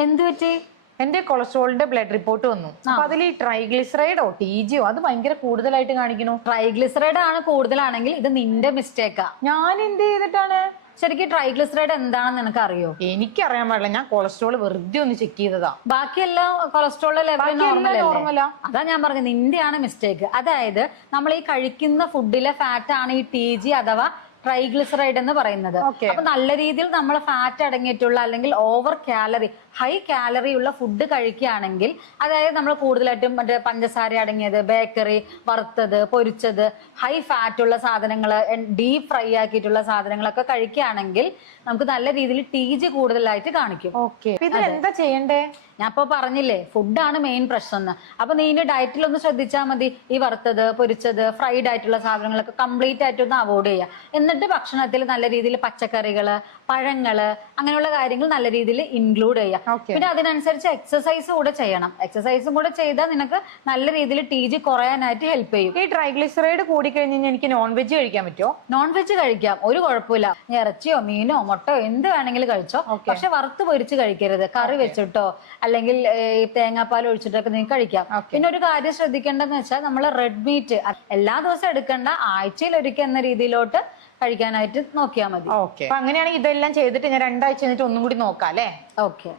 എന്ത് പറ്റി? എന്റെ കൊളസ്ട്രോളിന്റെ ബ്ലഡ് റിപ്പോർട്ട് വന്നു. അപ്പൊ അതിൽ ഈ ട്രൈഗ്ലിസറൈഡോ ടിജിയോ അത് ഭയങ്കര കൂടുതലായിട്ട് കാണിക്കുന്നു. ട്രൈഗ്ലിസറൈഡ് ആണ് കൂടുതലാണെങ്കിൽ ഇത് നിന്റെ മിസ്റ്റേക്കാ. ഞാൻ എന്ത് ചെയ്തിട്ടാണ്? ശരിക്കും ട്രൈഗ്ലിസറൈഡ് എന്താണെന്ന് നിനക്ക് അറിയോ? എനിക്കറിയാൻ പാടില്ല. ഞാൻ കൊളസ്ട്രോൾ വെറുതെ ഒന്ന് ചെക്ക് ചെയ്തതാ. ബാക്കിയെല്ലാം കൊളസ്ട്രോളിന്റെ ലെവൽ നോർമലാ. അതാ ഞാൻ പറഞ്ഞത്, നിന്റെയാണ് മിസ്റ്റേക്ക്. അതായത് നമ്മൾ ഈ കഴിക്കുന്ന ഫുഡിലെ ഫാറ്റ് ആണ് ഈ TG അഥവാ ട്രൈഗ്ലിസറൈഡ് എന്ന് പറയുന്നത്. അപ്പൊ നല്ല രീതിയിൽ നമ്മൾ ഫാറ്റ് അടങ്ങിയിട്ടുള്ള അല്ലെങ്കിൽ ഓവർ കാലറി, ഹൈ കാലറി ഉള്ള ഫുഡ് കഴിക്കുകയാണെങ്കിൽ, അതായത് നമ്മൾ കൂടുതലായിട്ടും മറ്റേ പഞ്ചസാര അടങ്ങിയത്, ബേക്കറി, വറുത്തത്, പൊരിച്ചത്, ഹൈ ഫാറ്റ് ഉള്ള സാധനങ്ങൾ, ഡീപ് ഫ്രൈ ആക്കിയിട്ടുള്ള സാധനങ്ങളൊക്കെ കഴിക്കുകയാണെങ്കിൽ നമുക്ക് നല്ല രീതിയിൽ TG കൂടുതലായിട്ട് കാണിക്കും. എന്താ ചെയ്യണ്ടേ? ഞാൻ ഇപ്പൊ പറഞ്ഞില്ലേ, ഫുഡാണ് മെയിൻ പ്രശ്നം എന്ന്. അപ്പൊ നീ ഡയറ്റിൽ ഒന്ന് ശ്രദ്ധിച്ചാൽ മതി. ഈ വറുത്തത്, പൊരിച്ചത്, ഫ്രൈഡ് ആയിട്ടുള്ള സാധനങ്ങളൊക്കെ കംപ്ലീറ്റ് ആയിട്ട് ഒന്ന് അവോയ്ഡ് ചെയ്യുക. എന്നിട്ട് ഭക്ഷണത്തിൽ നല്ല രീതിയിൽ പച്ചക്കറികള്, പഴങ്ങള്, അങ്ങനെയുള്ള കാര്യങ്ങൾ നല്ല രീതിയിൽ ഇൻക്ലൂഡ് ചെയ്യുക. പിന്നെ അതിനനുസരിച്ച് എക്സസൈസ് കൂടെ ചെയ്യണം. എക്സസൈസും കൂടെ ചെയ്താൽ നിനക്ക് നല്ല രീതിയിൽ TG കുറയാനായിട്ട് ഹെൽപ്പ് ചെയ്യും. ഈ ട്രൈഗ്ലിസറൈഡ് കൂടിക്കഴിഞ്ഞാൽ എനിക്ക് നോൺ വെജ് കഴിക്കാൻ പറ്റുമോ? നോൺ വെജ് കഴിക്കാം, ഒരു കുഴപ്പമില്ല. ഇറച്ചിയോ മീനോ മുട്ടയോ എന്ത് വേണമെങ്കിലും കഴിച്ചോ. പക്ഷെ വറുത്ത് പൊരിച്ച് കഴിക്കരുത്. കറി വെച്ചിട്ടോ അല്ലെങ്കിൽ തേങ്ങാപ്പാൽ ഒഴിച്ചിട്ടൊക്കെ നിങ്ങൾക്ക് കഴിക്കാം. പിന്നെ ഒരു കാര്യം ശ്രദ്ധിക്കേണ്ടതെന്ന് വെച്ചാൽ നമ്മൾ റെഡ് മീറ്റ് എല്ലാ ദിവസവും എടുക്കേണ്ട, ആഴ്ചയിൽ ഒരിക്കൽ എന്ന രീതിയിലോട്ട് കഴിക്കാനായിട്ട് നോക്കിയാൽ മതി. അങ്ങനെയാണെങ്കിൽ ഇതെല്ലാം ചെയ്തിട്ട് ഞാൻ 2 ആഴ്ച കഴിഞ്ഞിട്ട് ഒന്നും കൂടി നോക്കാം അല്ലേ? ഓക്കെ.